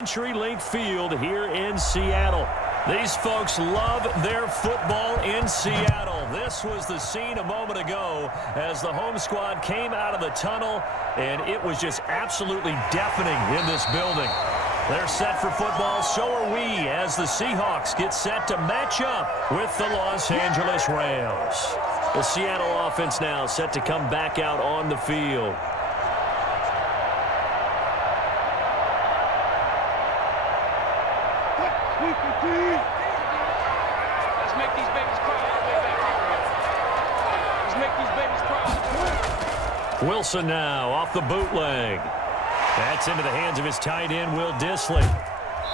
CenturyLink Field here in Seattle. These folks love their football in Seattle. This was the scene a moment ago as the home squad came out of the tunnel, and it was just absolutely deafening in this building. They're set for football, so are we, as the Seahawks get set to match up with the Los Angeles Rams. The Seattle offense now set to come back out on the field. Let's make these babies cry all the way back here. Let's make these babies cry. Wilson now off the bootleg. That's into the hands of his tight end, Will Dissly.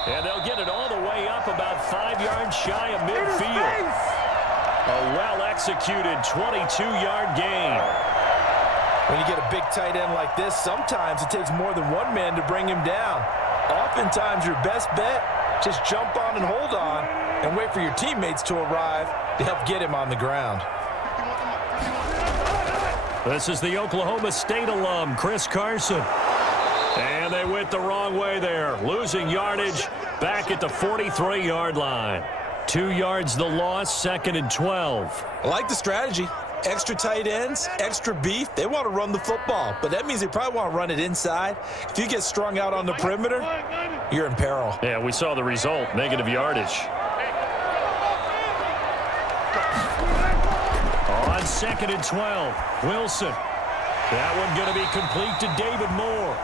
And they'll get it all the way up about 5 yards shy of midfield. A well-executed 22-yard gain. When you get a big tight end like this, sometimes it takes more than one man to bring him down. Oftentimes, your best bet, just jump on and hold on and wait for your teammates to arrive to help get him on the ground. This is the Oklahoma State alum, Chris Carson. And they went the wrong way there, losing yardage back at the 43-yard line. 2 yards the loss, 2nd and 12. I like the strategy. Extra tight ends, extra beef. They want to run the football, but that means they probably want to run it inside. If you get strung out on the perimeter, you're in peril. Yeah, we saw the result, negative yardage. On 2nd and 12, Wilson. That one going to be complete to David Moore.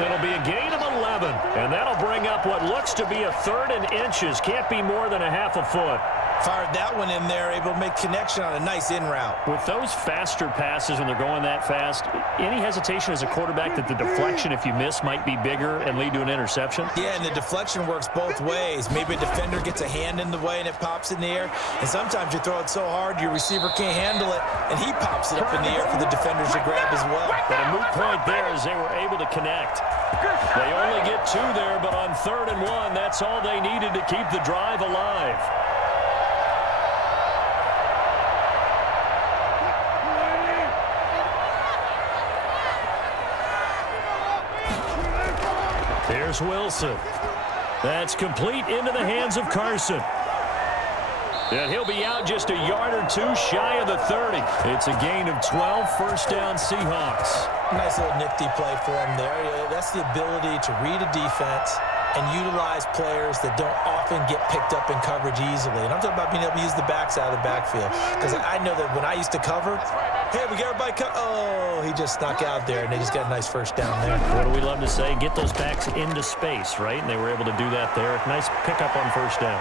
It'll be a gain of 11, and that'll bring up what looks to be a 3rd and inches. Can't be more than a half a foot. Fired that one in there, able to make connection on a nice in route. With those faster passes when they're going that fast, any hesitation as a quarterback that the deflection, if you miss, might be bigger and lead to an interception? Yeah, and the deflection works both ways. Maybe a defender gets a hand in the way and it pops in the air, and sometimes you throw it so hard your receiver can't handle it, and he pops it up in the air for the defenders to grab as well. But a moot point there as they were able to connect. They only get 2 there, but on 3rd and 1, that's all they needed to keep the drive alive. Here's Wilson. That's complete into the hands of Carson. And he'll be out just a yard or 2 shy of the 30. It's a gain of 12, 1st down Seahawks. Nice little nifty play for him there. That's the ability to read a defense and utilize players that don't often get picked up in coverage easily. And I'm talking about being able to use the backside of the backfield. Because I know that when I used to cover, hey, we got everybody oh, he just snuck out there, and they just got a nice 1st down there. What do we love to say? Get those backs into space, right? And they were able to do that there. Nice pickup on 1st down.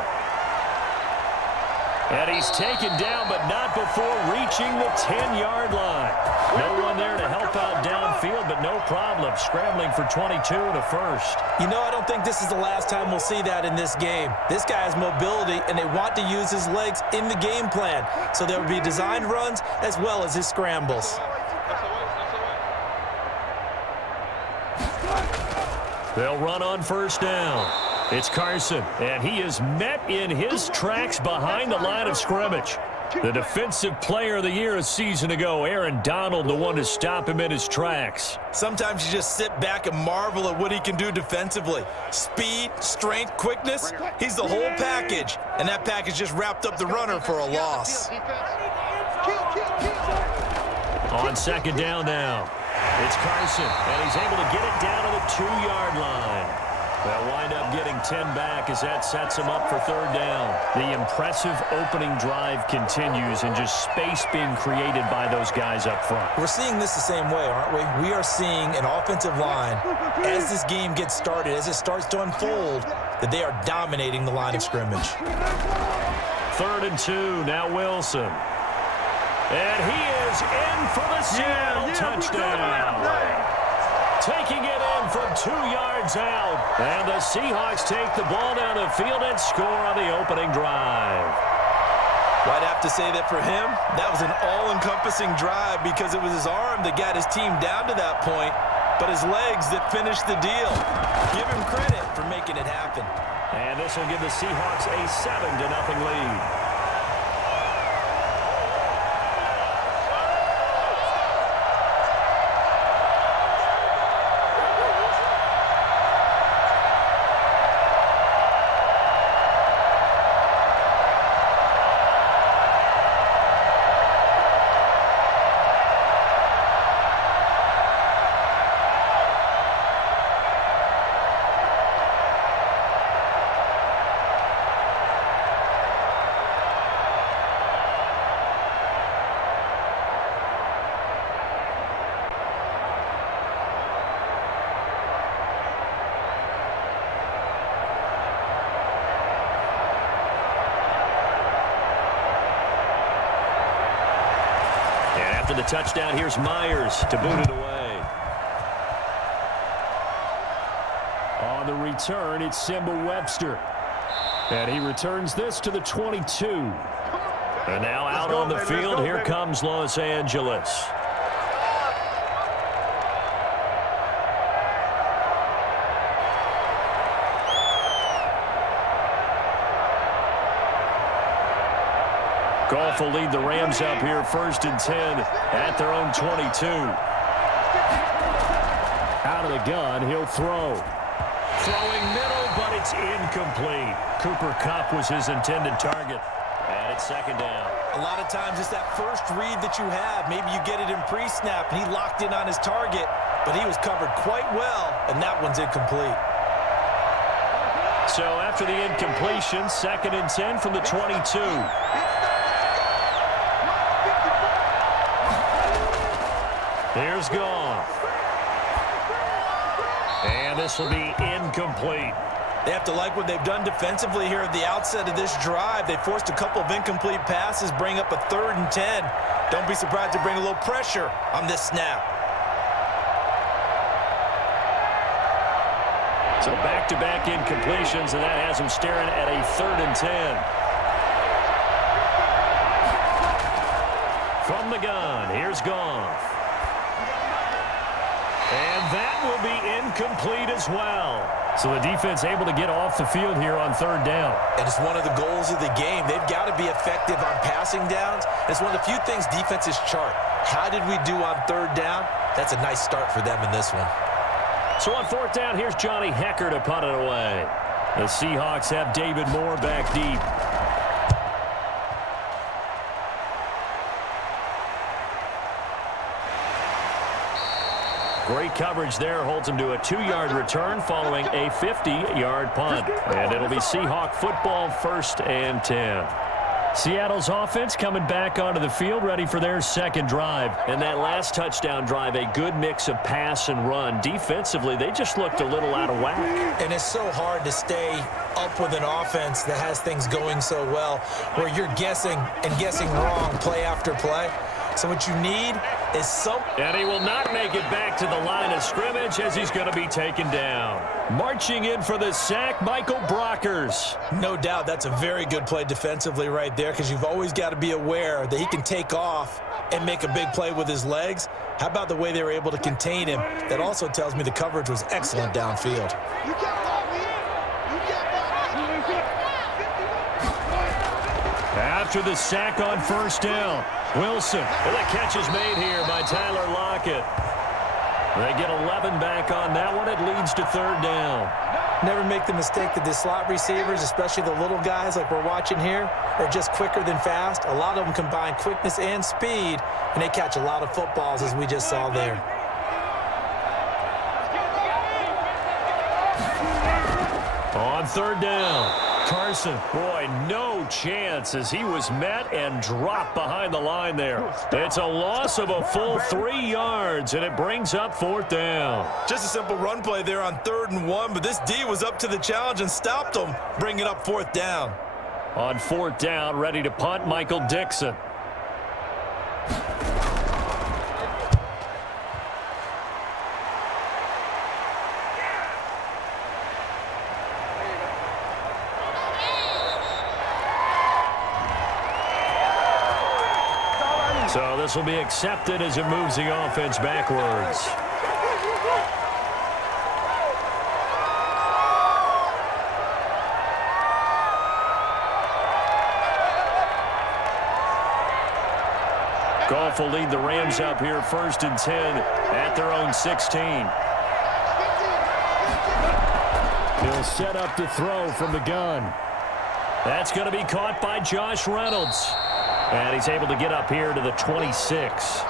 And he's taken down, but not before reaching the 10-yard line. No one there to help out downfield, but no problem. Scrambling for 22 and a 1st. You know, I don't think this is the last time we'll see that in this game. This guy has mobility, and they want to use his legs in the game plan. So there will be designed runs as well as his scrambles. They'll run on 1st down. It's Carson, and he is met in his tracks behind the line of scrimmage. The defensive player of the year a season ago, Aaron Donald, the one to stop him in his tracks. Sometimes you just sit back and marvel at what he can do defensively. Speed, strength, quickness, he's the whole package. And that package just wrapped up the runner for a loss. On 2nd down now, it's Carson, and he's able to get it down to the 2-yard line. They'll wind up getting 10 back as that sets them up for 3rd down. The impressive opening drive continues and just space being created by those guys up front. We're seeing this the same way, aren't we? We are seeing an offensive line, as this game gets started, as it starts to unfold, that they are dominating the line of scrimmage. 3rd and 2, now Wilson. And he is in for the Seattle touchdown. Taking it in from 2 yards out. And the Seahawks take the ball down the field and score on the opening drive. Well, I'd have to say that for him, that was an all-encompassing drive because it was his arm that got his team down to that point, but his legs that finished the deal. Give him credit for making it happen. And this will give the Seahawks a 7-0 lead. for the touchdown. Here's Myers to boot it away. On the return, it's Simba Webster. And he returns this to the 22. And now out on the field, here comes Los Angeles. Goff will lead the Rams up here 1st and 10 at their own 22. Out of the gun, he'll throw. Throwing middle, but it's incomplete. Cooper Kupp was his intended target. And it's 2nd down. A lot of times it's that first read that you have. Maybe you get it in pre-snap, and he locked in on his target, but he was covered quite well, and that one's incomplete. So after the incompletion, 2nd and 10 from the 22. Here's Goff. And this will be incomplete. They have to like what they've done defensively here at the outset of this drive. They forced a couple of incomplete passes, bring up a 3rd and 10. Don't be surprised to bring a little pressure on this snap. So back-to-back incompletions, and that has him staring at a 3rd and 10. From the gun, here's Goff. And that will be incomplete as well. So the defense able to get off the field here on 3rd down. And it's one of the goals of the game. They've got to be effective on passing downs. It's one of the few things defenses chart. How did we do on 3rd down? That's a nice start for them in this one. So on 4th down, here's Johnny Hecker to punt it away. The Seahawks have David Moore back deep. Great coverage there, holds him to a 2-yard return following a 50-yard punt. And it'll be Seahawk football 1st and 10. Seattle's offense coming back onto the field, ready for their 2nd drive. And that last touchdown drive, a good mix of pass and run. Defensively, they just looked a little out of whack. And it's so hard to stay up with an offense that has things going so well, where you're guessing and guessing wrong play after play. So what you need is some... And he will not make it back to the line of scrimmage as he's going to be taken down. Marching in for the sack, Michael Brockers. No doubt that's a very good play defensively right there, because you've always got to be aware that he can take off and make a big play with his legs. How about the way they were able to contain him? That also tells me the coverage was excellent downfield. After the sack on 1st down, Wilson. And the catch is made here by Tyler Lockett. They get 11 back on that one. It leads to 3rd down. Never make the mistake that the slot receivers, especially the little guys like we're watching here, are just quicker than fast. A lot of them combine quickness and speed, and they catch a lot of footballs, as we just saw there. On 3rd down, Carson. Boy, no chance as he was met and dropped behind the line there. It's a loss of a full 3 yards, and it brings up 4th down. Just a simple run play there on 3rd and 1, but this D was up to the challenge and stopped them, bringing up 4th down. On 4th down, ready to punt, Michael Dixon. So this will be accepted as it moves the offense backwards. Goff will lead the Rams up here 1st and 10 at their own 16. He'll set up to throw from the gun. That's going to be caught by Josh Reynolds. And he's able to get up here to the 26.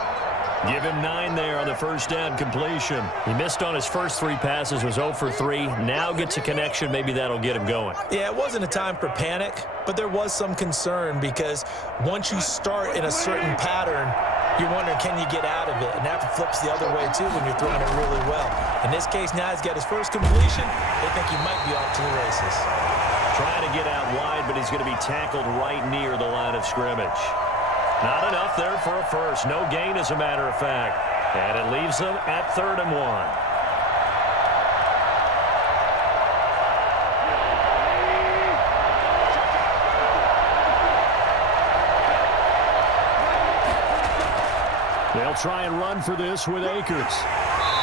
Give him 9 there on the 1st down completion. He missed on his first 3 passes, was 0 for 3. Now gets a connection. Maybe that'll get him going. Yeah, it wasn't a time for panic, but there was some concern because once you start in a certain pattern, you're wondering, can you get out of it? And that flips the other way, too, when you're throwing it really well. In this case, now he's got his first completion. They think he might be off to the races. Trying to get out wide, but he's going to be tackled right near the line of scrimmage. Not enough there for a first. No gain, as a matter of fact. And it leaves them at 3rd and 1. They'll try and run for this with Akers.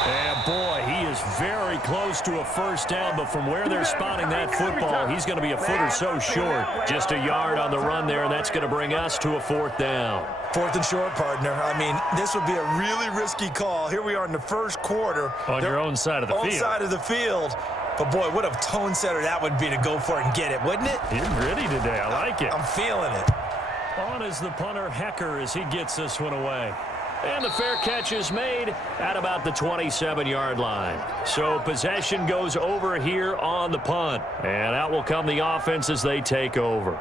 And, boy, he is very close to a first down, but from where they're spotting that football, he's going to be a foot or so short. Just a yard on the run there, and that's going to bring us to a 4th down. 4th and short, partner. I mean, this would be a really risky call. Here we are in the first quarter. On your own side of the field. Own side of the field. But, boy, what a tone setter that would be to go for it and get it, wouldn't it? You're gritty today. I like it. I'm feeling it. On is the punter, Hecker, as he gets this one away. And the fair catch is made at about the 27-yard line. So possession goes over here on the punt. And out will come the offense as they take over.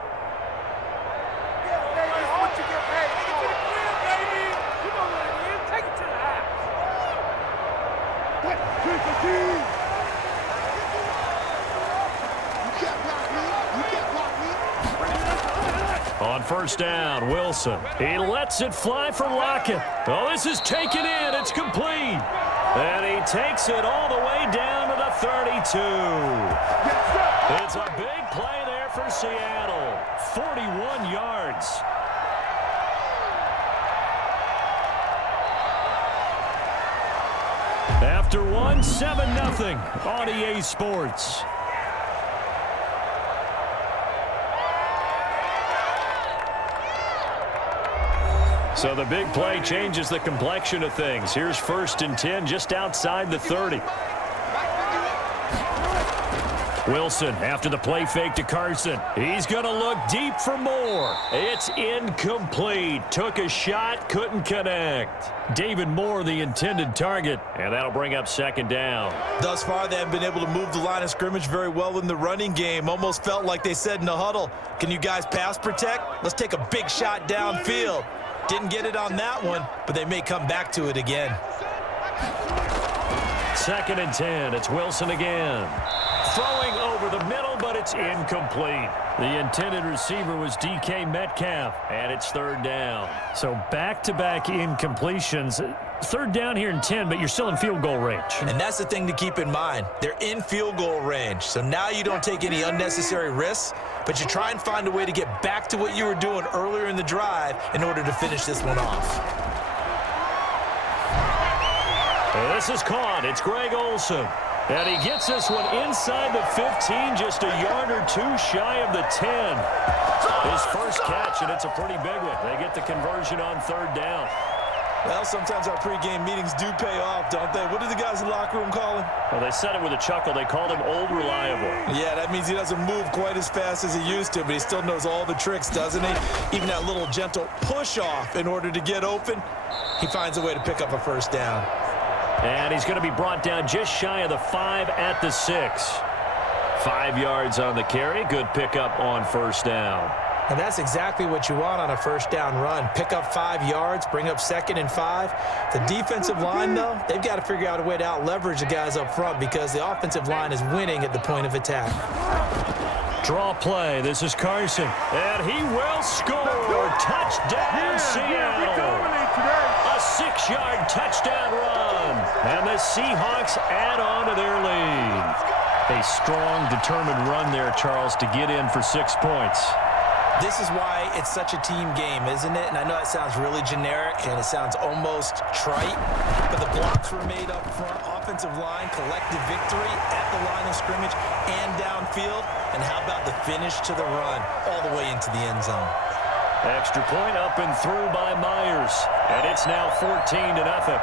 On first down, Wilson. He lets it fly for Lockett. Oh, this is taken in. It's complete. And he takes it all the way down to the 32. It's a big play there for Seattle. 41 yards. After one, 7-0 on EA Sports. So the big play changes the complexion of things. Here's 1st and 10 just outside the 30. Wilson after the play fake to Carson. He's going to look deep for more. It's incomplete. Took a shot, couldn't connect. David Moore, the intended target, and that'll bring up 2nd down. Thus far, they have been able to move the line of scrimmage very well in the running game. Almost felt like they said in the huddle, can you guys pass protect? Let's take a big shot downfield. Didn't get it on that one, but they may come back to it again. 2nd and 10. It's Wilson again. Throwing over the middle, but it's incomplete. The intended receiver was DK Metcalf, and it's 3rd down. So back-to-back incompletions. 3rd down here and 10, but you're still in field goal range. And that's the thing to keep in mind. They're in field goal range. So now you don't take any unnecessary risks, but you try and find a way to get back to what you were doing earlier in the drive in order to finish this one off. This is caught. It's Greg Olsen. And he gets this one inside the 15, just a yard or two shy of the 10. His first catch, and it's a pretty big one. They get the conversion on 3rd down. Well, sometimes our pregame meetings do pay off, don't they? What do the guys in the locker room call him? Well, they said it with a chuckle. They called him Old Reliable. Yeah, that means he doesn't move quite as fast as he used to, but he still knows all the tricks, doesn't he? Even that little gentle push-off in order to get open, he finds a way to pick up a 1st down. And he's going to be brought down just shy of the 5 at the 6. 5 yards on the carry. Good pickup on 1st down. And that's exactly what you want on a 1st down run. Pick up 5 yards, bring up 2nd and 5. The defensive line, though, they've got to figure out a way to out-leverage the guys up front because the offensive line is winning at the point of attack. Draw play. This is Carson. And he will score. Touchdown, Seattle. A 6-yard touchdown run. And the Seahawks add on to their lead. A strong, determined run there, Charles, to get in for 6 points. This is why it's such a team game, isn't it? And I know it sounds really generic and it sounds almost trite, but the blocks were made up front, offensive line, collective victory at the line of scrimmage and downfield. And how about the finish to the run all the way into the end zone? Extra point up and through by Myers. And it's now 14-0.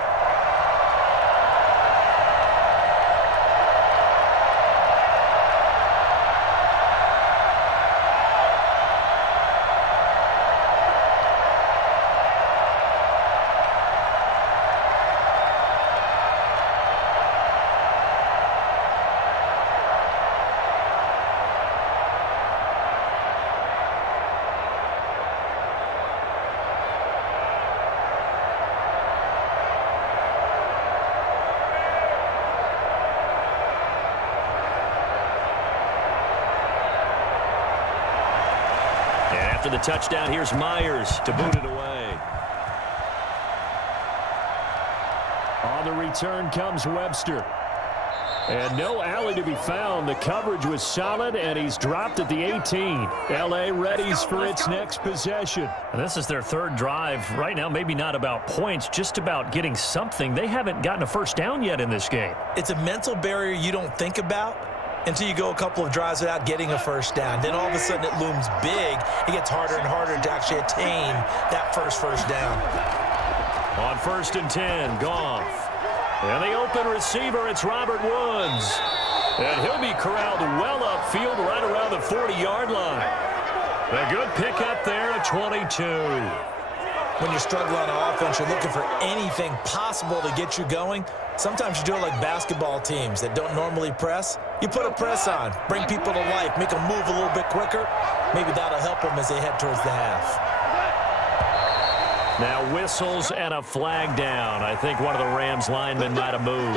After the touchdown, here's Myers to boot it away. On the return comes Webster. And no alley to be found. The coverage was solid, and he's dropped at the 18. L.A. readies for its next possession. And this is their third drive. Right now, maybe not about points, just about getting something. They haven't gotten a first down yet in this game. It's a mental barrier you don't think about until you go a couple of drives without getting a first down. Then all of a sudden it looms big. It gets harder and harder to actually attain that first down. On 1st and 10, Goff. And the open receiver, it's Robert Woods. And he'll be corralled well upfield right around the 40-yard line. A good pickup there at 22. When you're struggling on offense, you're looking for anything possible to get you going. Sometimes you do it like basketball teams that don't normally press. You put a press on, bring people to life, make them move a little bit quicker. Maybe that'll help them as they head towards the half. Now whistles and a flag down. I think one of the Rams linemen might have moved.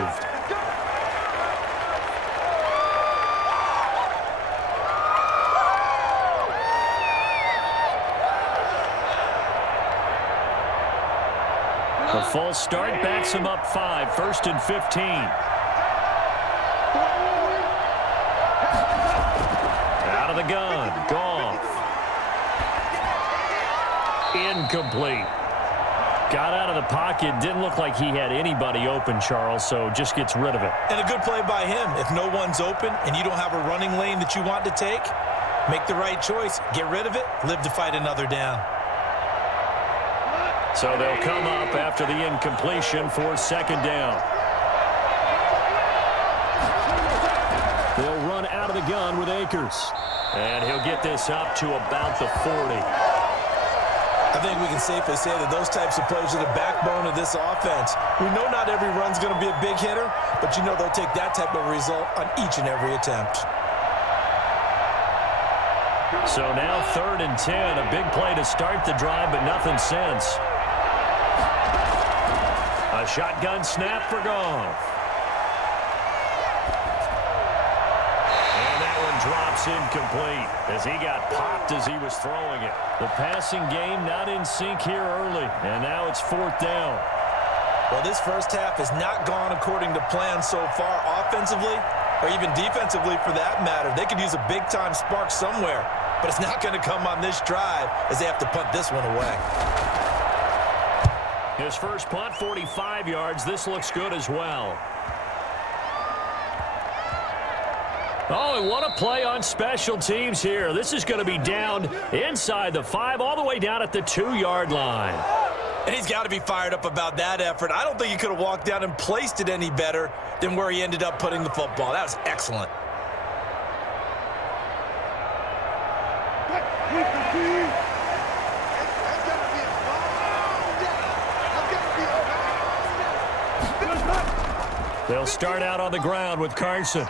The false start backs him up 5, 1st and 15. Out of the gun, Goff. Incomplete. Got out of the pocket. Didn't look like he had anybody open, Charles, so just gets rid of it. And a good play by him. If no one's open and you don't have a running lane that you want to take, make the right choice. Get rid of it. Live to fight another down. So they'll come up after the incompletion for 2nd down. They'll run out of the gun with Akers. And he'll get this up to about the 40. I think we can safely say that those types of plays are the backbone of this offense. We know not every run's going to be a big hitter, but you know they'll take that type of result on each and every attempt. So now 3rd and 10, a big play to start the drive, but nothing since. A shotgun snap for Goff. Drops incomplete as he got popped as he was throwing it. The passing game not in sync here early, and now it's 4th down. Well, this first half has not gone according to plan so far offensively or even defensively for that matter. They could use a big-time spark somewhere, but it's not going to come on this drive as they have to punt this one away. His first punt, 45 yards. This looks good as well. Oh, and what a play on special teams here. This is going to be down inside the 5, all the way down at the 2-yard line. And he's got to be fired up about that effort. I don't think he could have walked down and placed it any better than where he ended up putting the football. That was excellent. They'll start out on the ground with Carson.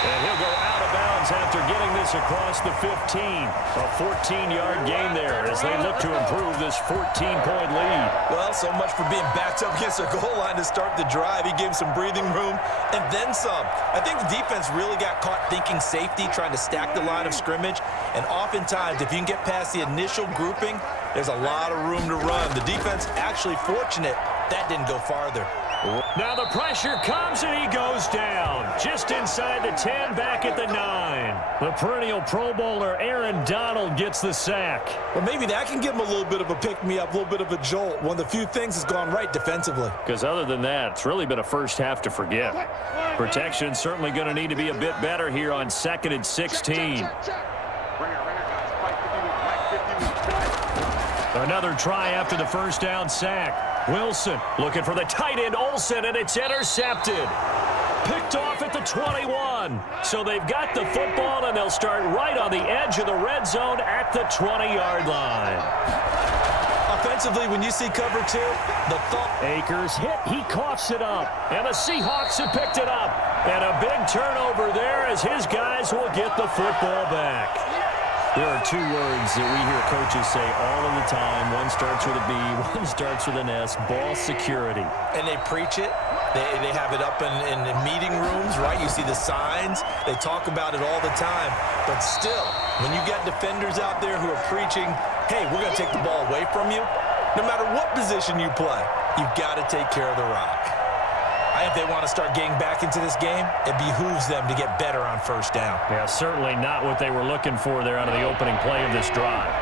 And he'll go out of bounds after getting this across the 15. A 14-yard gain there as they look to improve this 14-point lead. Well, so much for being backed up against the goal line to start the drive. He gave some breathing room and then some. I think the defense really got caught thinking safety, trying to stack the line of scrimmage. And oftentimes, if you can get past the initial grouping, there's a lot of room to run. The defense actually fortunate that didn't go farther. Now the pressure comes and he goes down. Just inside the 10, back at the 9. The perennial Pro Bowler Aaron Donald gets the sack. Well, maybe that can give him a little bit of a pick-me-up, a little bit of a jolt. One of the few things that's gone right defensively. Because other than that, it's really been a first half to forget. Protection certainly going to need to be a bit better here on 2nd and 16. Another try after the first down sack. Wilson looking for the tight end Olsen, and it's intercepted. Picked off at the 21. So they've got the football, and they'll start right on the edge of the red zone at the 20-yard line. Offensively, when you see cover 2, the thought. Akers hit, he coughs it up, and the Seahawks have picked it up. And a big turnover there as his guys will get the football back. There are 2 words that we hear coaches say all of the time. One starts with a B, one starts with an S, ball security. And they preach it. They have it up in meeting rooms, right? You see the signs. They talk about it all the time. But still, when you got defenders out there who are preaching, hey, we're going to take the ball away from you, no matter what position you play, you've got to take care of the rock. If they want to start getting back into this game, it behooves them to get better on first down. Yeah, certainly not what they were looking for there out of the opening play of this drive.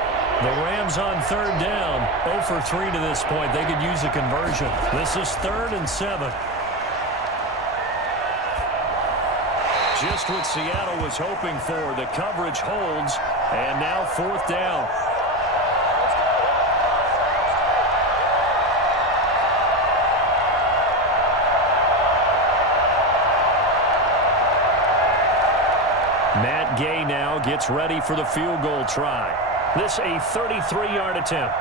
The Rams on third down, 0 for 3 to this point. They could use a conversion. This is 3rd and 7. Just what Seattle was hoping for. The coverage holds, and now 4th down. Matt Gay now gets ready for the field goal try. This a 33-yard attempt.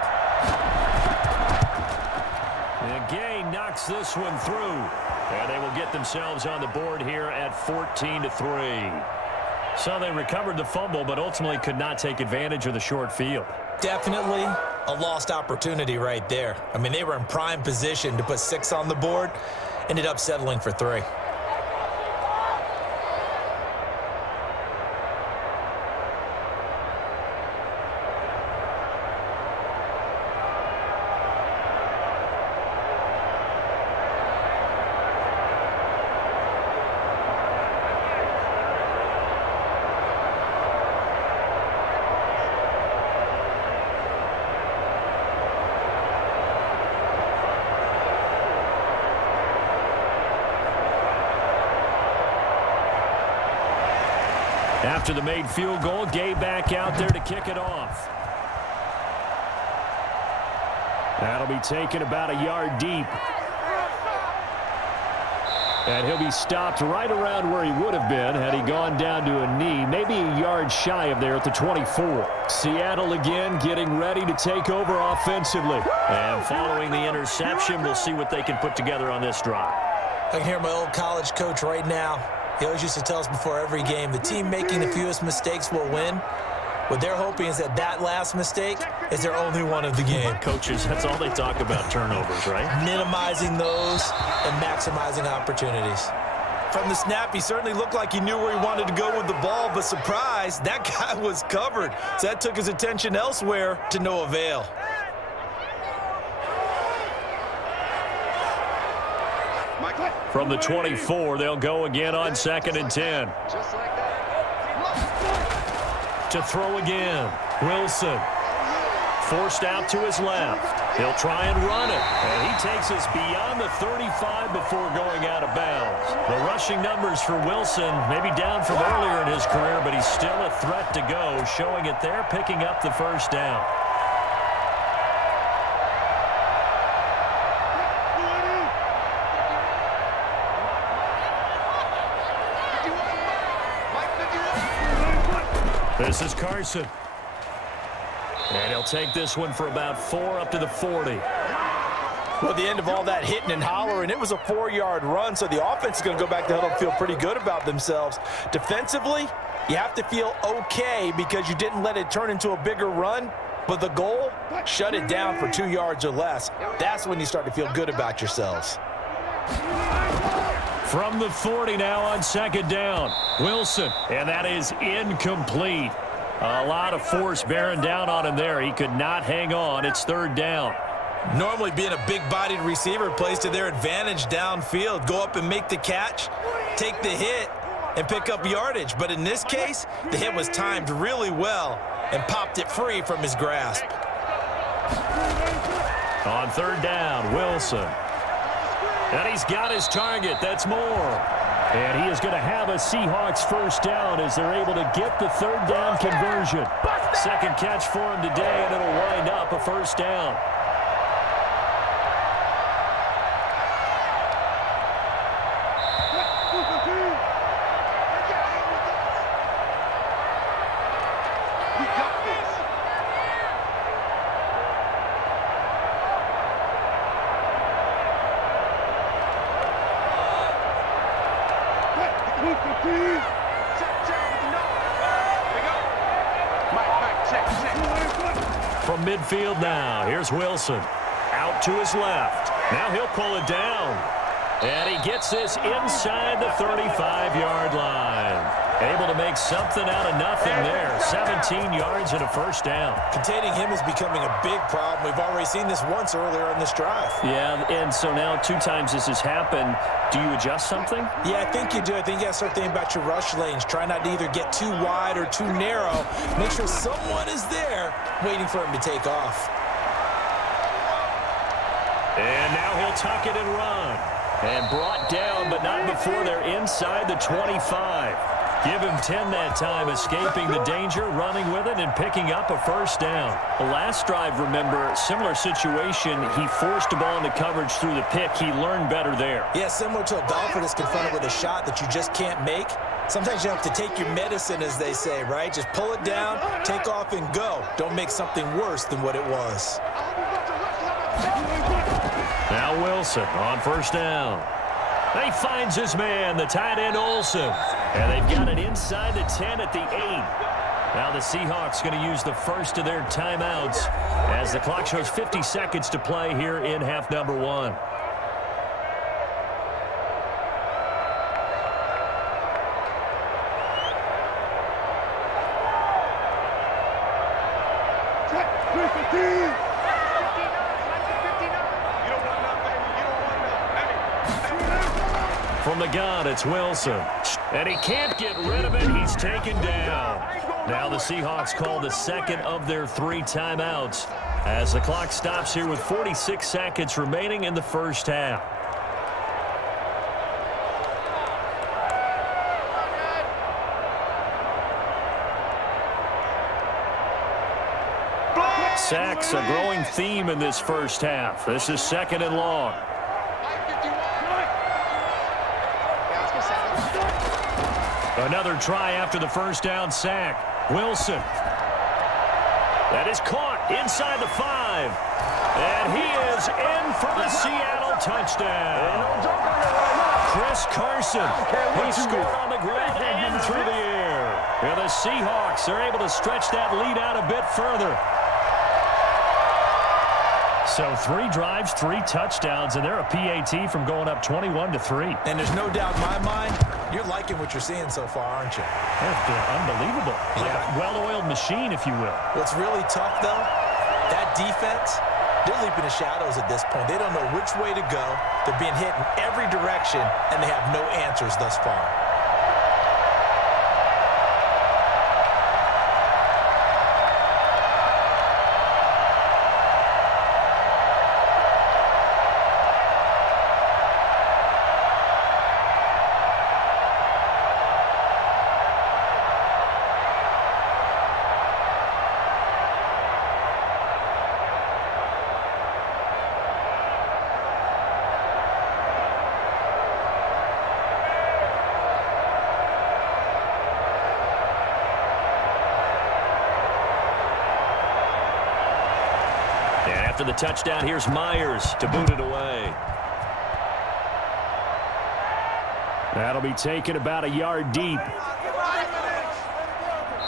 And Gay knocks this one through. And they will get themselves on the board here at 14-3. So they recovered the fumble, but ultimately could not take advantage of the short field. Definitely a lost opportunity right there. I mean, they were in prime position to put 6 on the board, ended up settling for 3. After the made field goal, Gay back out there to kick it off. That'll be taken about a yard deep. And he'll be stopped right around where he would have been had he gone down to a knee, maybe a yard shy of there at the 24. Seattle again getting ready to take over offensively. And following the interception, we'll see what they can put together on this drive. I can hear my old college coach right now. He always used to tell us before every game, the team making the fewest mistakes will win. What they're hoping is that that last mistake is their only one of the game. Coaches, that's all they talk about, turnovers, right? Minimizing those and maximizing opportunities. From the snap, he certainly looked like he knew where he wanted to go with the ball, but surprise, that guy was covered. So that took his attention elsewhere to no avail. From the 24, they'll go again on 2nd and 10. Just like that. To throw again. Wilson. Forced out to his left. He'll try and run it. And he takes us beyond the 35 before going out of bounds. The rushing numbers for Wilson maybe down from earlier in his career, but he's still a threat to go, showing it there, picking up the first down. This is Carson. And he'll take this one for about 4 up to the 40. Well, at the end of all that hitting and hollering, it was a 4-yard run, so the offense is going to go back to huddle and feel pretty good about themselves. Defensively, you have to feel okay because you didn't let it turn into a bigger run, but the goal, shut it down for 2 yards or less. That's when you start to feel good about yourselves. From the 40 now on 2nd down. Wilson, and that is incomplete. A lot of force bearing down on him there. He could not hang on. It's 3rd down. Normally being a big-bodied receiver plays to their advantage downfield. Go up and make the catch, take the hit, and pick up yardage. But in this case, the hit was timed really well and popped it free from his grasp. On 3rd down, Wilson. And he's got his target. That's more. And he is going to have a Seahawks first down as they're able to get the 3rd down conversion. 2nd catch for him today, and it'll wind up a first down. From midfield now, here's Wilson. Out to his left. Now he'll pull it down. And he gets this inside the 35-yard line. Able to make something out of nothing there. 17 yards and a first down. Containing him is becoming a big problem. We've already seen this once earlier in this drive. Yeah, and so now 2 times this has happened. Do you adjust something? Yeah, I think you do. I think you got to start thinking about your rush lanes. Try not to either get too wide or too narrow. Make sure someone is there waiting for him to take off. And now he'll tuck it and run. And brought down, but not before they're inside the 25. Give him 10 that time, escaping the danger, running with it, and picking up a first down. The last drive, remember, similar situation. He forced the ball into coverage through the pick. He learned better there. Yeah, similar to a golfer that's confronted with a shot that you just can't make. Sometimes you have to take your medicine, as they say, right? Just pull it down, take off, and go. Don't make something worse than what it was. Now Wilson on first down. He finds his man, the tight end Olsen. And they've got it inside the 10 at the 8. Now the Seahawks going to use the first of their timeouts as the clock shows 50 seconds to play here in half number 1. From the gun, it's Wilson. And he can't get rid of it. He's taken down. Now the Seahawks call the second of their 3 timeouts as the clock stops here with 46 seconds remaining in the first half. Sacks, a growing theme in this first half. This is 2nd and long. Another try after the first down sack. Wilson. That is caught inside the 5. And he is in for the Seattle touchdown. Chris Carson. He scored on the ground and through the air. And the Seahawks are able to stretch that lead out a bit further. So 3 drives, 3 touchdowns, and they're a PAT from going up 21-3. And there's no doubt in my mind, you're liking what you're seeing so far, aren't you? That's unbelievable. Like a well-oiled machine, if you will. What's really tough, though, that defense, they're leaping the shadows at this point. They don't know which way to go. They're being hit in every direction, and they have no answers thus far. After the touchdown, here's Myers to boot it away. That'll be taken about a yard deep.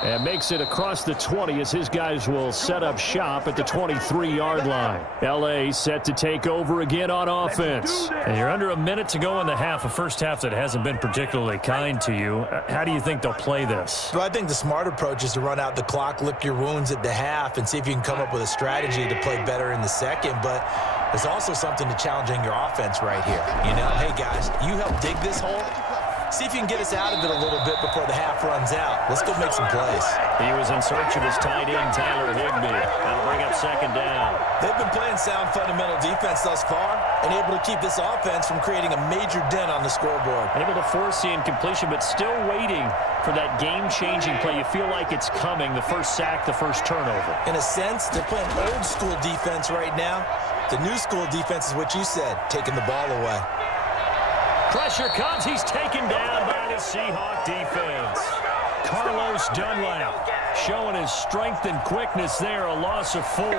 And makes it across the 20 as his guys will set up shop at the 23-yard line. L.A. set to take over again on offense. And you're under a minute to go in the half, a first half that hasn't been particularly kind to you. How do you think they'll play this? Well, I think the smart approach is to run out the clock, lick your wounds at the half, and see if you can come up with a strategy to play better in the second. But there's also something to challenging your offense right here. You know, hey, guys, you help dig this hole. See if you can get us out of it a little bit before the half runs out. Let's go make some plays. He was in search of his tight end, Tyler Higbee. That'll bring up 2nd down. They've been playing sound fundamental defense thus far and able to keep this offense from creating a major dent on the scoreboard. Able to force the incompletion, but still waiting for that game-changing play. You feel like it's coming, the first sack, the first turnover. In a sense, they're playing old-school defense right now. The new school defense is what you said, taking the ball away. Pressure comes. He's taken down by the Seahawk defense. Carlos Dunlap showing his strength and quickness there, a loss of 4.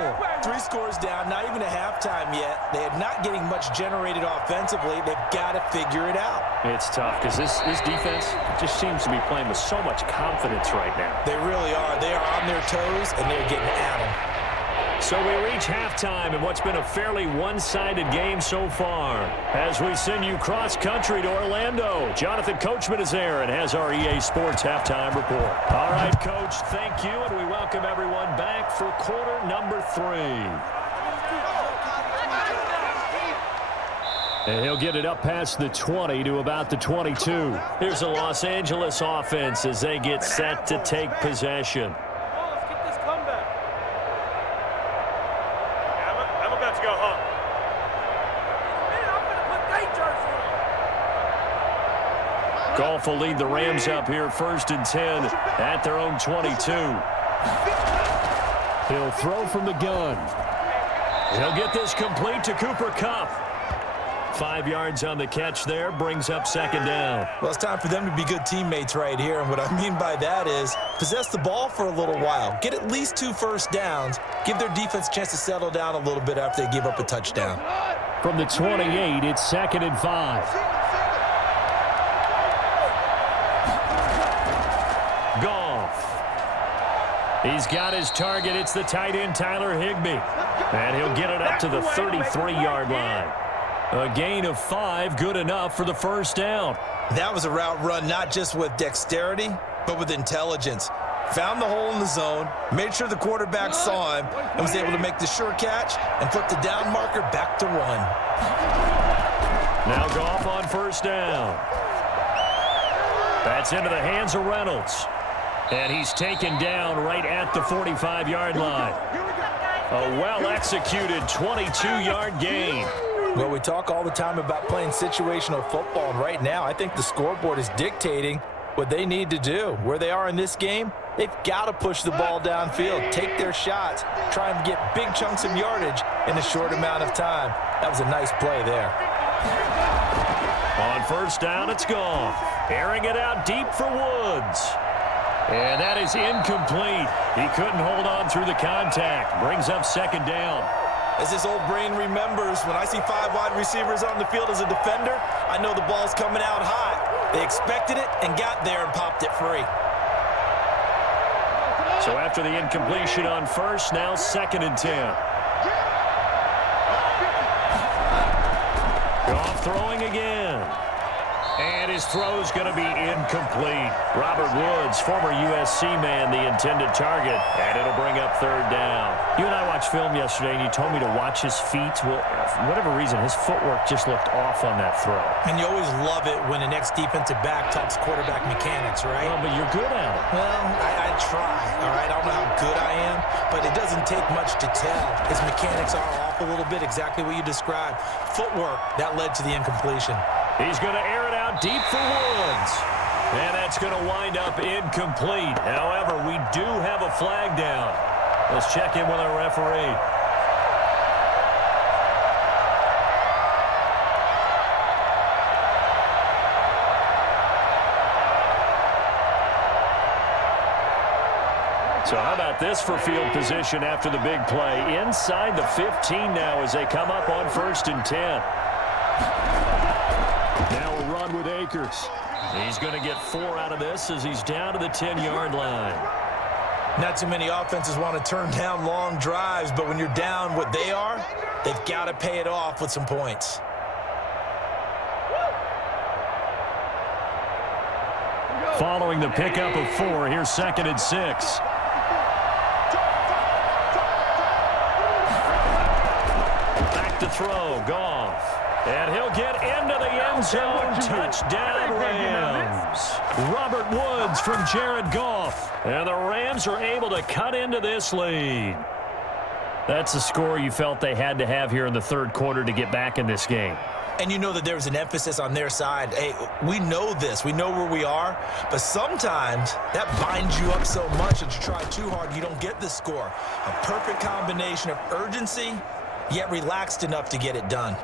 3 scores down, not even a halftime yet. They are not getting much generated offensively. They've got to figure it out. It's tough because this defense just seems to be playing with so much confidence right now. They really are. They are on their toes, and they're getting at them. So we reach halftime in what's been a fairly one-sided game so far. As we send you cross-country to Orlando, Jonathan Coachman is there and has our EA Sports halftime report. All right, Coach, thank you, and we welcome everyone back for quarter number 3. And he'll get it up past the 20 to about the 22. Here's the Los Angeles offense as they get set to take possession. Goff will lead the Rams up here 1st and 10 at their own 22. He'll throw from the gun. He'll get this complete to Cooper Kupp. 5 yards on the catch there, brings up 2nd down. Well, it's time for them to be good teammates right here, and what I mean by that is possess the ball for a little while, get at least 2 first downs, give their defense a chance to settle down a little bit after they give up a touchdown. From the 28, it's 2nd and 5. He's got his target. It's the tight end, Tyler Higbee. And he'll get it up to the 33-yard line. A gain of 5, good enough for the 1st down. That was a route run not just with dexterity, but with intelligence. Found the hole in the zone, made sure the quarterback saw him, and was able to make the sure catch and flip the down marker back to run. Now Goff on 1st down. That's into the hands of Reynolds. And he's taken down right at the 45-yard line. A well-executed 22-yard gain. Well, we talk all the time about playing situational football, and right now I think the scoreboard is dictating what they need to do. Where they are in this game, they've got to push the ball downfield, take their shots, try and get big chunks of yardage in a short amount of time. That was a nice play there. On 1st down, it's gone. Airing it out deep for Woods. And that is incomplete. He couldn't hold on through the contact. Brings up 2nd down. As this old brain remembers, when I see 5 wide receivers on the field as a defender, I know the ball's coming out hot. They expected it and got there and popped it free. So after the incompletion on 1st, now 2nd and 10. Goff throwing again. And his throw's going to be incomplete. Robert Woods, former USC man, the intended target. And it'll bring up 3rd down. You and I watched film yesterday, and you told me to watch his feet. Well, for whatever reason, his footwork just looked off on that throw. And you always love it when the next defensive back talks quarterback mechanics, right? Well, but you're good at it. Well, I try, all right? I don't know how good I am, but it doesn't take much to tell. His mechanics are off a little bit, exactly what you described. Footwork, that led to the incompletion. He's going to air it out deep for Woods. And that's going to wind up incomplete. However, we do have a flag down. Let's check in with our referee. So how about this for field position after the big play? Inside the 15 now as they come up on 1st and 10. Now a run with Akers. He's going to get 4 out of this as he's down to the 10-yard line. Not too many offenses want to turn down long drives, but when you're down what they are, they've got to pay it off with some points. Following the pickup of 4, here's 2nd and 6. Back to throw, Goff. And he'll get into the end zone. Touchdown, Rams. Robert Woods from Jared Goff. And the Rams are able to cut into this lead. That's the score you felt they had to have here in the 3rd quarter to get back in this game. And you know that there was an emphasis on their side. Hey, we know this. We know where we are. But sometimes that binds you up so much that you try too hard, you don't get the score. A perfect combination of urgency, yet relaxed enough to get it done.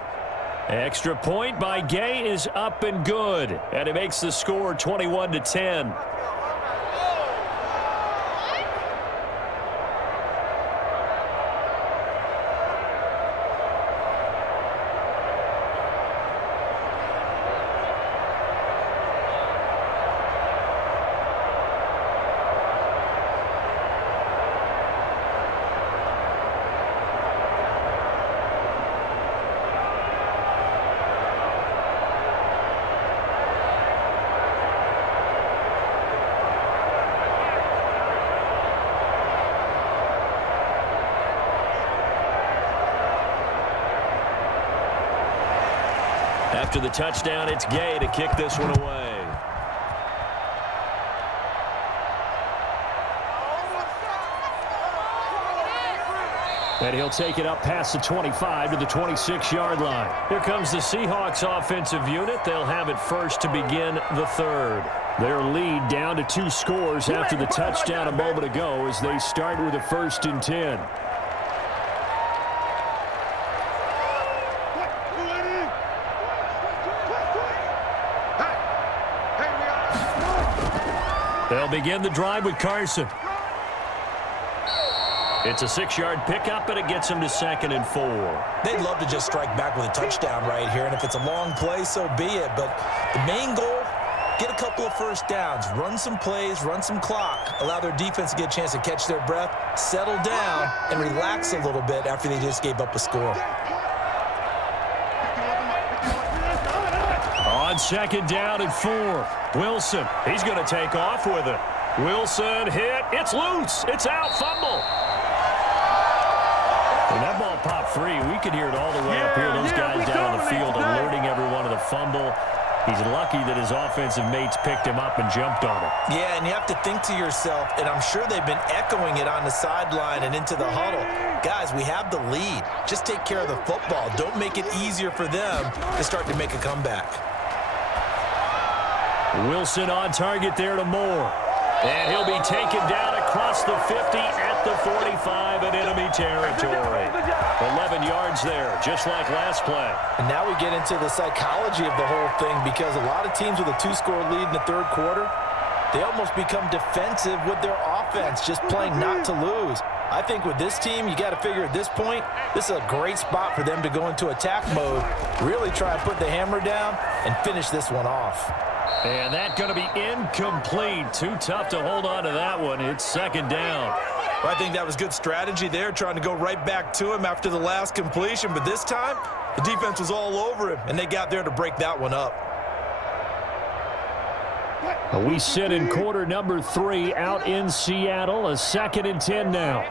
Extra point by Gay is up and good. And it makes the score 21-10. After the touchdown, it's Gay to kick this one away. And he'll take it up past the 25 to the 26-yard line. Here comes the Seahawks offensive unit. They'll have it first to begin the third. Their lead down to 2 scores after the touchdown a moment ago as they start with a 1st and 10. They'll begin the drive with Carson. It's a 6-yard pickup, and it gets him to 2nd and 4. They'd love to just strike back with a touchdown right here, and if it's a long play, so be it. But the main goal, get a couple of first downs, run some plays, run some clock, allow their defense to get a chance to catch their breath, settle down, and relax a little bit after they just gave up a score. On 2nd down and 4, Wilson, he's going to take off with it. Wilson hit, it's loose, it's out, fumble. When that ball popped free, we could hear it all the way up here. Those guys down on the field alerting everyone of the fumble. He's lucky that his offensive mates picked him up and jumped on it. Yeah, and you have to think to yourself, and I'm sure they've been echoing it on the sideline and into the huddle. Guys, we have the lead. Just take care of the football. Don't make it easier for them to start to make a comeback. Wilson on target there to Moore. And he'll be taken down across the 50 at the 45 in enemy territory. 11 yards there, just like last play. And now we get into the psychology of the whole thing, because a lot of teams with a 2-score lead in the 3rd quarter, they almost become defensive with their offense, just playing not to lose. I think with this team, you got to figure at this point, this is a great spot for them to go into attack mode, really try to put the hammer down and finish this one off. And that's going to be incomplete. Too tough to hold on to that one. It's 2nd down. Well, I think that was good strategy there, trying to go right back to him after the last completion. But this time, the defense was all over him, and they got there to break that one up. We sit in quarter number 3 out in Seattle. A 2nd and 10 now.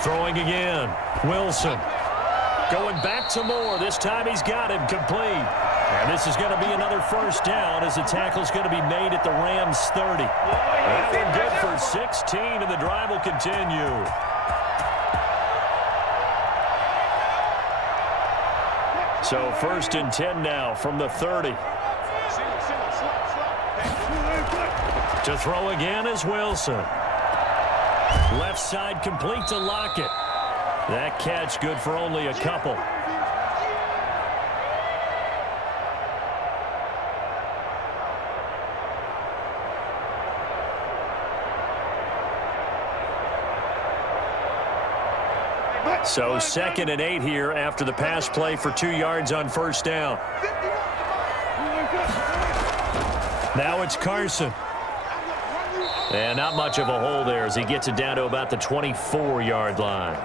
Throwing again. Wilson. Going back to Moore. This time he's got him complete. And this is going to be another 1st down as the tackle's going to be made at the Rams 30. That one good for 16, and the drive will continue. So 1st and 10 now from the 30. To throw again is Wilson. Left side complete to Lockett. That catch good for only a couple. So 2nd and 8 here after the pass play for 2 yards on 1st down. Now it's Carson. And not much of a hole there as he gets it down to about the 24-yard line.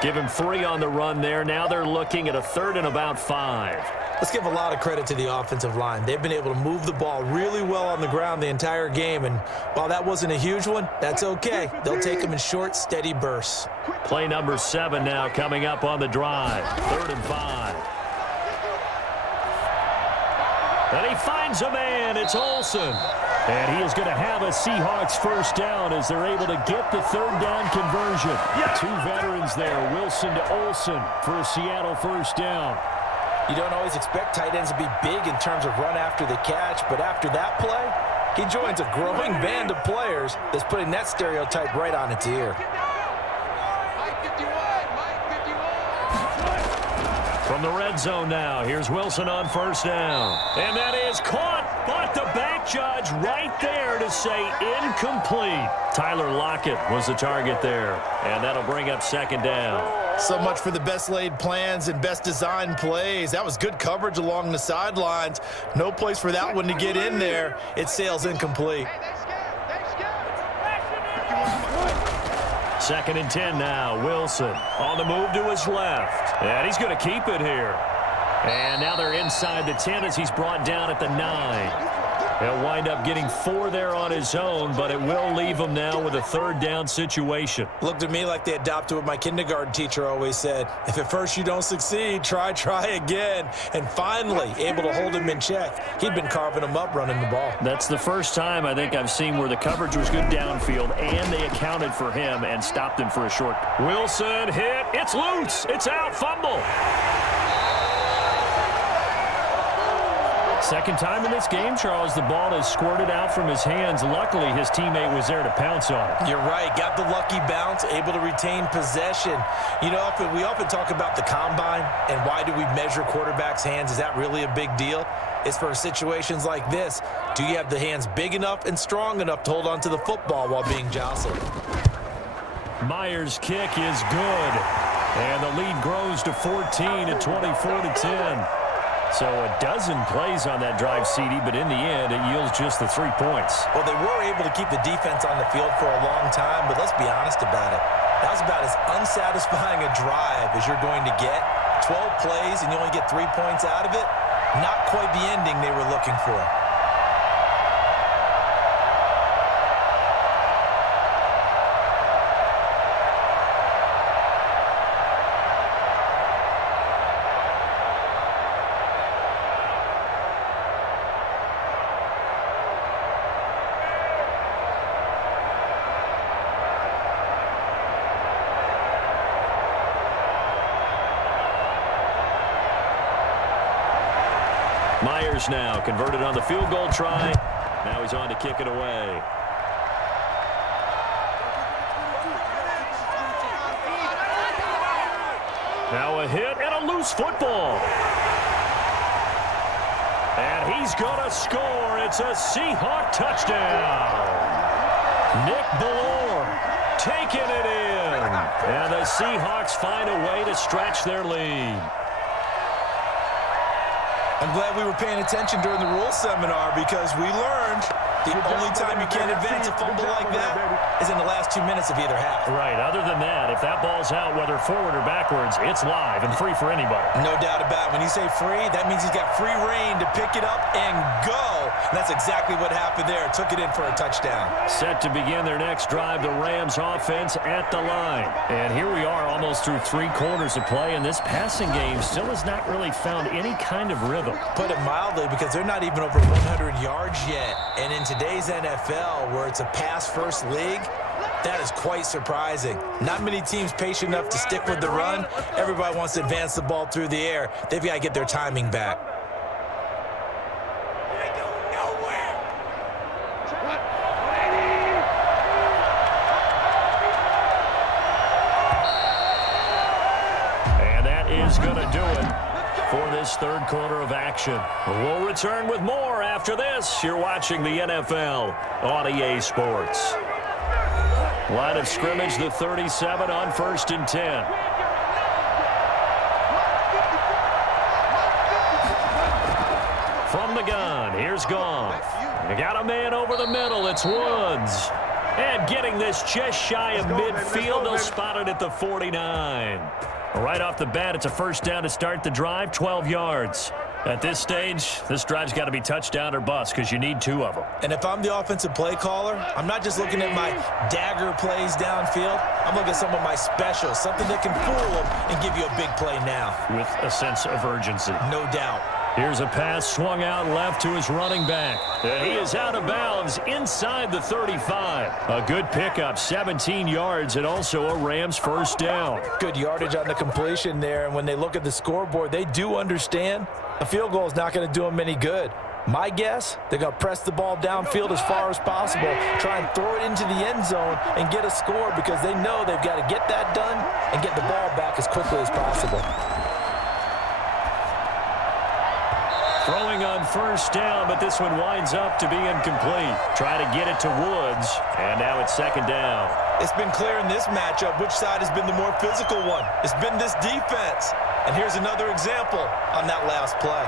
Give him 3 on the run there. Now they're looking at a 3rd and about 5. Let's give a lot of credit to the offensive line. They've been able to move the ball really well on the ground the entire game. And while that wasn't a huge one, that's okay. They'll take them in short, steady bursts. Play number 7 now coming up on the drive. 3rd and 5. And he finds a man. It's Olsen. And he is going to have a Seahawks 1st down as they're able to get the 3rd down conversion. 2 veterans there, Wilson to Olsen for a Seattle 1st down. You don't always expect tight ends to be big in terms of run after the catch, but after that play, he joins a growing band of players that's putting that stereotype right on its ear. From the red zone now, here's Wilson on 1st down. And that is caught, but the back judge right there to say incomplete. Tyler Lockett was the target there, and that'll bring up 2nd down. So much for the best laid plans and best designed plays. That was good coverage along the sidelines. No place for that one to get in there. It sails incomplete. 2nd and 10 now. Wilson on the move to his left. And he's going to keep it here. And now they're inside the 10 as he's brought down at the 9. He'll wind up getting 4 there on his own, but it will leave him now with a 3rd down situation. Looked to me like they adopted what my kindergarten teacher always said. If at first you don't succeed, try again. And finally, able to hold him in check. He'd been carving him up running the ball. That's the first time I think I've seen where the coverage was good downfield, and they accounted for him and stopped him for a short. Wilson hit. It's loose. It's out. Fumble. Second time in this game, Charles, the ball has squirted out from his hands. Luckily, his teammate was there to pounce on it. You're right. Got the lucky bounce, able to retain possession. You know, we often talk about the combine and why do we measure quarterbacks' hands. Is that really a big deal? It's for situations like this. Do you have the hands big enough and strong enough to hold on to the football while being jostled? Myers' kick is good. And the lead grows to 14 at 24-10. So a dozen plays on that drive, CD, but in the end, it yields just the 3 points. Well, they were able to keep the defense on the field for a long time, but let's be honest about it. That was about as unsatisfying a drive as you're going to get. 12 plays and you only get 3 points out of it. Not quite the ending they were looking for. Myers now converted on the field goal try. Now he's on to kick it away. Now a hit and a loose football. And he's going to score. It's a Seahawk touchdown. Nick Ballore taking it in. And the Seahawks find a way to stretch their lead. I'm glad we were paying attention during the rules seminar because we learned the only time you can't advance a fumble like that is in the last 2 minutes of either half. Right. Other than that, if that ball's out, whether forward or backwards, it's live and free for anybody. No doubt about it. When you say free, that means he's got free reign to pick it up and go. And that's exactly what happened there. Took it in for a touchdown. Set to begin their next drive, the Rams offense at the line. And here we are almost through 3 quarters of play, and this passing game still has not really found any kind of rhythm. Put it mildly, because they're not even over 100 yards yet. And in today's NFL, where it's a pass-first league, that is quite surprising. Not many teams patient enough to stick with the run. Everybody wants to advance the ball through the air. They've got to get their timing back. And that is going to do it for this 3rd quarter of action. We'll return with more after this. You're watching the NFL on EA Sports. Line of scrimmage, the 37 on 1st and 10. From the gun, here's Goff. You got a man over the middle. It's Woods. And getting this just shy of midfield, they'll spot it at the 49. Right off the bat, it's a 1st down to start the drive, 12 yards. At this stage, this drive's got to be touchdown or bust because you need 2 of them. And if I'm the offensive play caller, I'm not just looking at my dagger plays downfield. I'm looking at some of my specials, something that can fool them and give you a big play now. With a sense of urgency. No doubt. Here's a pass swung out left to his running back. He is out of bounds inside the 35. A good pickup, 17 yards, and also a Rams 1st down. Good yardage on the completion there, and when they look at the scoreboard, they do understand a field goal is not going to do them any good. My guess, they're going to press the ball downfield as far as possible, try and throw it into the end zone and get a score because they know they've got to get that done and get the ball back as quickly as possible. Throwing on 1st down, but this one winds up to be incomplete. Try to get it to Woods, and now it's 2nd down. It's been clear in this matchup which side has been the more physical one. It's been this defense. And here's another example on that last play.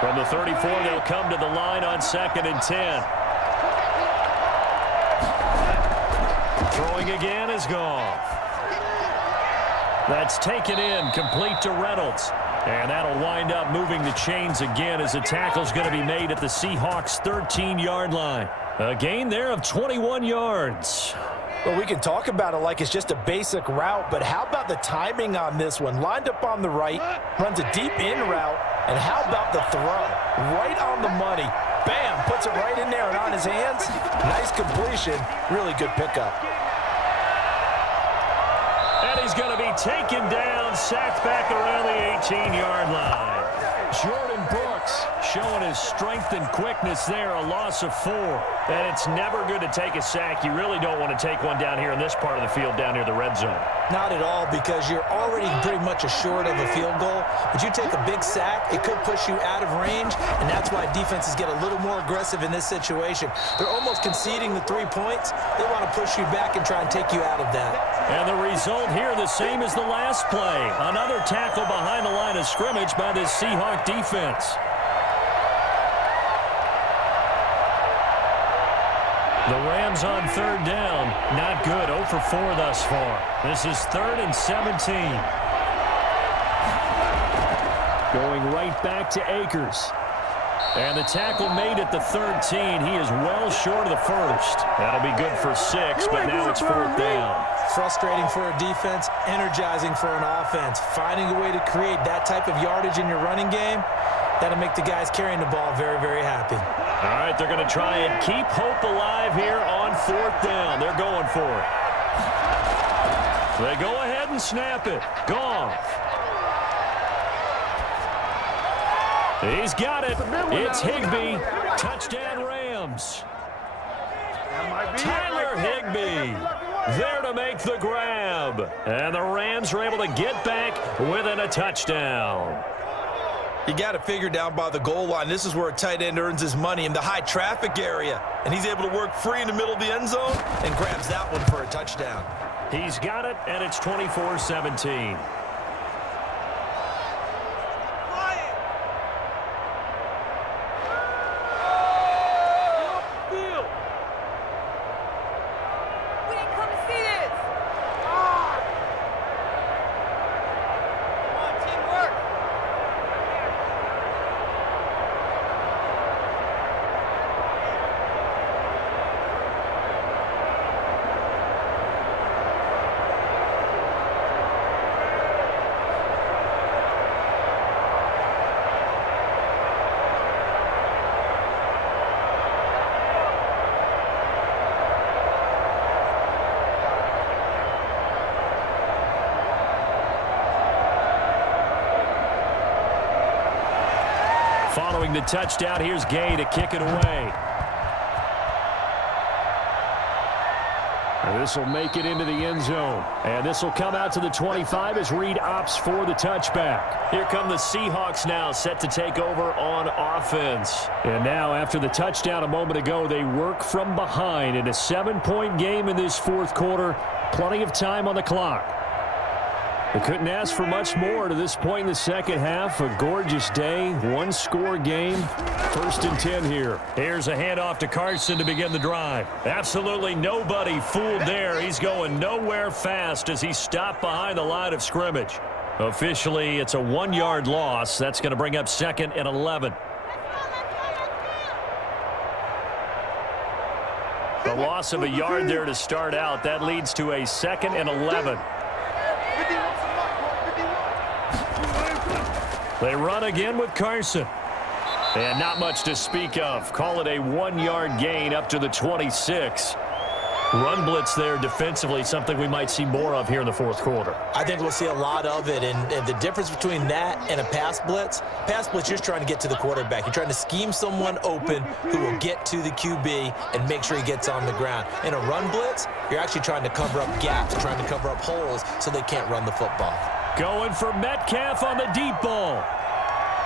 From the 34, they'll come to the line on 2nd and 10. Throwing again is Goff. That's taken in, complete to Reynolds. And that'll wind up moving the chains again as the tackle's going to be made at the Seahawks' 13-yard line. A gain there of 21 yards. Well, we can talk about it like it's just a basic route, but how about the timing on this one? Lined up on the right, runs a deep in route, and how about the throw? Right on the money. Bam, puts it right in there and on his hands. Nice completion, really good pickup. And he's going to be taken down, sacked back around the 18-yard line. Jordan Brooks showing his strength and quickness there, a loss of 4. And it's never good to take a sack. You really don't want to take one down here in this part of the field down near the red zone. Not at all, because you're already pretty much assured of a field goal. But you take a big sack, it could push you out of range, and that's why defenses get a little more aggressive in this situation. They're almost conceding the 3 points. They want to push you back and try and take you out of that. And the result here the same as the last play. Another tackle behind the line of scrimmage by this Seahawk defense. The Rams on third down. Not good. 0 for 4 thus far. This is 3rd and 17. Going right back to Akers. And the tackle made at the 13. He is well short of the first. That'll be good for 6, but now it's 4th down. Frustrating for a defense, energizing for an offense. Finding a way to create that type of yardage in your running game, that'll make the guys carrying the ball very, very happy. All right, they're going to try and keep hope alive here on 4th down. They're going for it. They go ahead and snap it. Goff. He's got it. It's Higbee. Touchdown Rams. Tyler Higbee there to make the grab. And the Rams are able to get back within a touchdown. You got it figured down by the goal line. This is where a tight end earns his money, in the high traffic area. And he's able to work free in the middle of the end zone and grabs that one for a touchdown. He's got it, and it's 24-17. Following the touchdown, here's Gay to kick it away. And this will make it into the end zone. And this will come out to the 25 as Reed opts for the touchback. Here come the Seahawks now, set to take over on offense. And now, after the touchdown a moment ago, they work from behind in a 7-point game in this 4th quarter. Plenty of time on the clock. They couldn't ask for much more to this point in the second half. A gorgeous day, 1-score game. 1st and 10 here. Here's a handoff to Carson to begin the drive. Absolutely nobody fooled there. He's going nowhere fast as he stopped behind the line of scrimmage. Officially, it's a 1-yard loss. That's going to bring up 2nd and 11. The loss of a yard there to start out. That leads to a 2nd and 11. They run again with Carson. And not much to speak of. Call it a 1-yard gain up to the 26. Run blitz there defensively, something we might see more of here in the 4th quarter. I think we'll see a lot of it, and the difference between that and a pass blitz, you're just trying to get to the quarterback. You're trying to scheme someone open who will get to the QB and make sure he gets on the ground. In a run blitz, you're actually trying to cover up gaps, trying to cover up holes so they can't run the football. Going for Metcalf on the deep ball.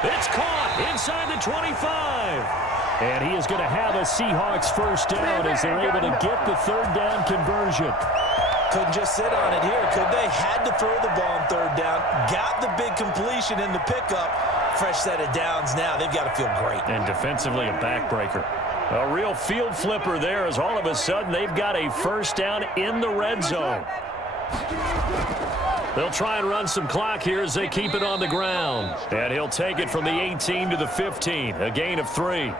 It's caught inside the 25. And he is going to have a Seahawks 1st down as they're able to get the 3rd down conversion. Couldn't just sit on it here, could they? Had to throw the ball on 3rd down. Got the big completion in the pickup. Fresh set of downs now. They've got to feel great. And defensively, a backbreaker. A real field flipper there as all of a sudden they've got a 1st down in the red zone. They'll try and run some clock here as they keep it on the ground. And he'll take it from the 18 to the 15, a gain of 3.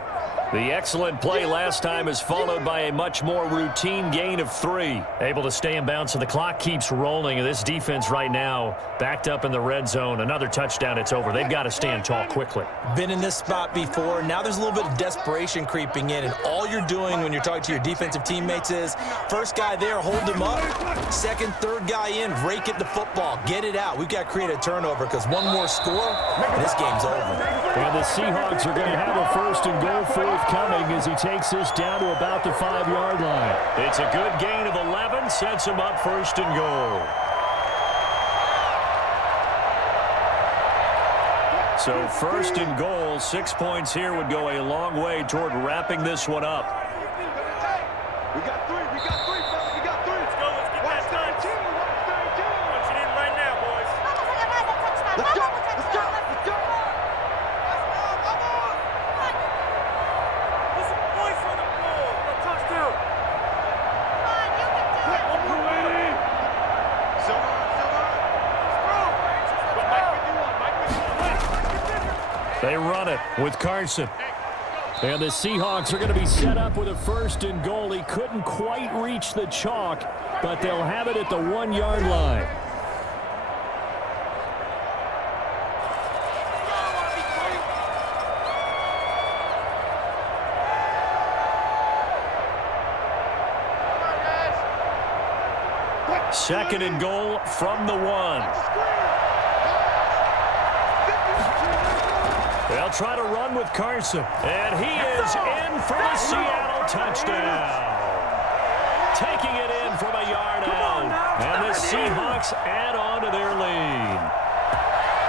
The excellent play last time is followed by a much more routine gain of 3. Able to stay in bounds, so the clock keeps rolling. And this defense right now backed up in the red zone. Another touchdown, it's over. They've got to stand tall quickly. Been in this spot before. Now there's a little bit of desperation creeping in. And all you're doing when you're talking to your defensive teammates is, first guy there, hold him up. Second, third guy in, rake it the football. Get it out. We've got to create a turnover because one more score, and this game's over. And the Seahawks are going to have a first and goal forthcoming as he takes this down to about the 5-yard line. It's a good gain of 11, sets him up first and goal. So first and goal, 6 points here would go a long way toward wrapping this one up. We got 3. We got 3, fellas. We got 3. Let's go. Let's get that done. Punch it in right now, boys. Let's go. Let's go. Let's go. They run it with Carson. And the Seahawks are going to be set up with a first and goal. He couldn't quite reach the chalk, but they'll have it at the 1-yard line. Second and goal from the 1. They'll try to run with Carson. And he is in for the Seattle touchdown. Taking it in from a yard out. And the Seahawks add on to their lead.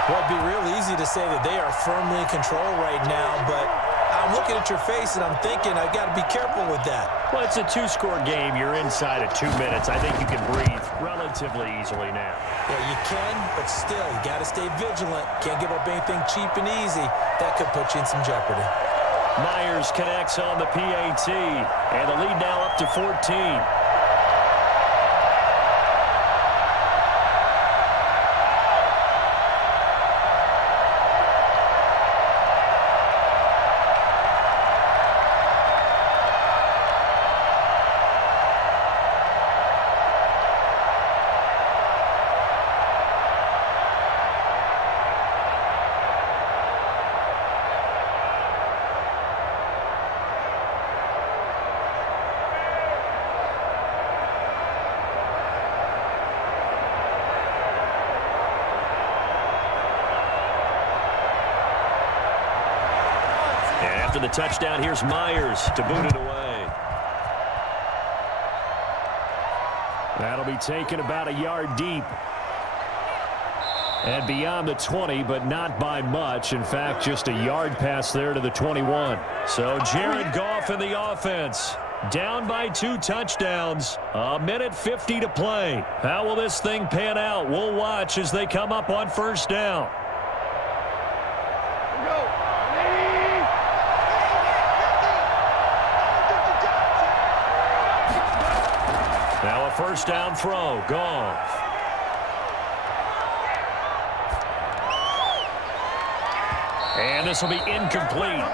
Well, it'd be real easy to say that they are firmly in control right now, but I'm looking at your face and I'm thinking I've got to be careful with that. Well, it's a 2-score game. You're inside of 2 minutes. I think you can breathe relatively easily now. Yeah, you can, but still, you got to stay vigilant. Can't give up anything cheap and easy. That could put you in some jeopardy. Myers connects on the PAT, and the lead now up to 14. After the touchdown, here's Myers to boot it away. That'll be taken about a yard deep. And beyond the 20, but not by much. In fact, just a yard pass there to the 21. So Jared Goff in the offense. Down by 2 touchdowns. A minute 50 to play. How will this thing pan out? We'll watch as they come up on first down. Now a first down throw. Goff. And this will be incomplete.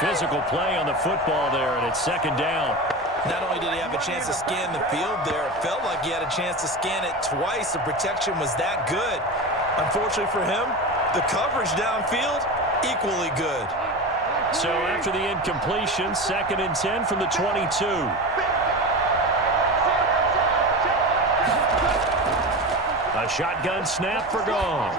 Physical play on the football there, and it's second down. Not only did he have a chance to scan the field there, it felt like he had a chance to scan it twice. The protection was that good. Unfortunately for him, the coverage downfield, equally good. So after the incompletion, 2nd and 10 from the 22. A shotgun snap for Goff.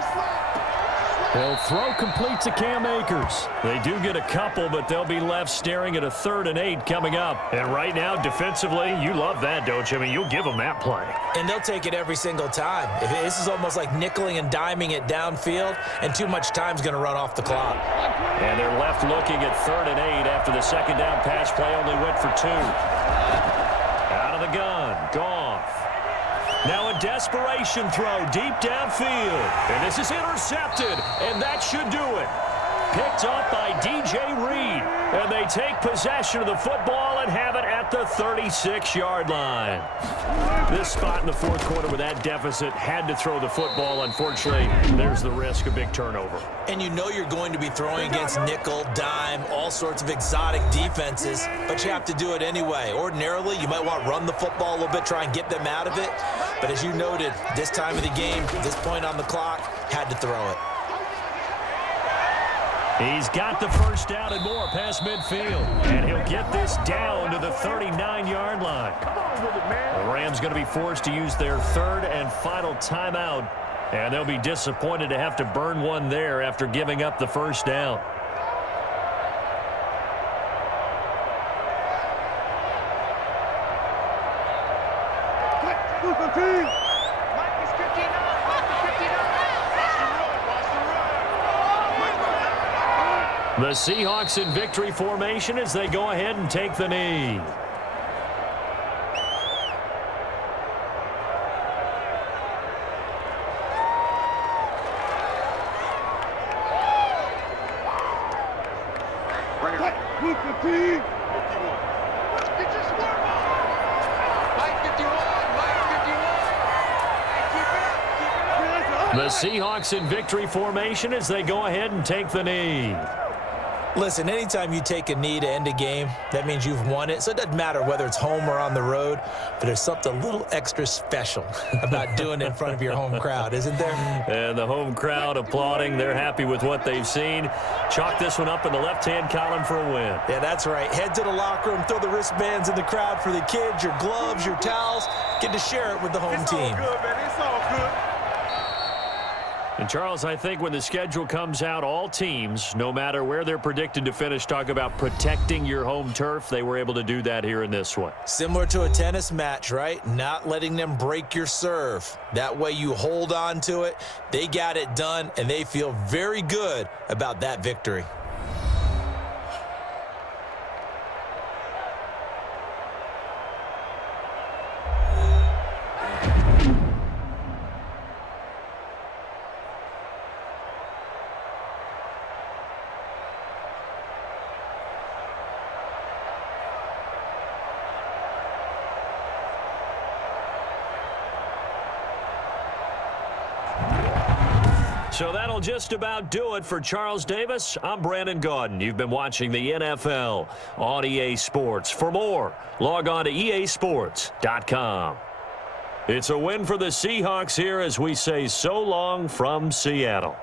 They'll throw complete to Cam Akers. They do get a couple, but they'll be left staring at a 3rd and 8 coming up. And right now, defensively, you love that, don't you? I mean, you'll give them that play. And they'll take it every single time. This is almost like nickeling and diming it downfield, and too much time's going to run off the clock. And they're left looking at 3rd and 8 after the second down pass play only went for 2. Out of the gun, Goff. Now a desperation throw deep downfield. And this is intercepted, and that should do it. Picked up by DJ Reed. And they take possession of the football Cleveland have it at the 36-yard line. This spot in the fourth quarter with that deficit had to throw the football. Unfortunately, there's the risk of big turnover. And you know you're going to be throwing against nickel, dime, all sorts of exotic defenses, but you have to do it anyway. Ordinarily, you might want to run the football a little bit, try and get them out of it. But as you noted, this time of the game, this point on the clock, had to throw it. He's got the first down and more past midfield. And he'll get this down to the 39-yard line. The Rams going to be forced to use their third and final timeout. And they'll be disappointed to have to burn one there after giving up the first down. The Seahawks in victory formation as they go ahead and take the knee. The Seahawks in victory formation as they go ahead and take the knee. Listen, anytime you take a knee to end a game, that means you've won it. So it doesn't matter whether it's home or on the road, but there's something a little extra special about doing it in front of your home crowd, isn't there? And the home crowd applauding. They're happy with what they've seen. Chalk this one up in the left-hand column for a win. Yeah, that's right. Head to the locker room, throw the wristbands in the crowd for the kids, your gloves, your towels. Get to share it with the home team. It's all good, man. It's all good. And, Charles, I think when the schedule comes out, all teams, no matter where they're predicted to finish, talk about protecting your home turf. They were able to do that here in this one. Similar to a tennis match, right? Not letting them break your serve. That way you hold on to it. They got it done, and they feel very good about that victory. So that'll just about do it for Charles Davis. I'm Brandon Gaudin. You've been watching the NFL on EA Sports. For more, log on to easports.com. It's a win for the Seahawks here as we say so long from Seattle.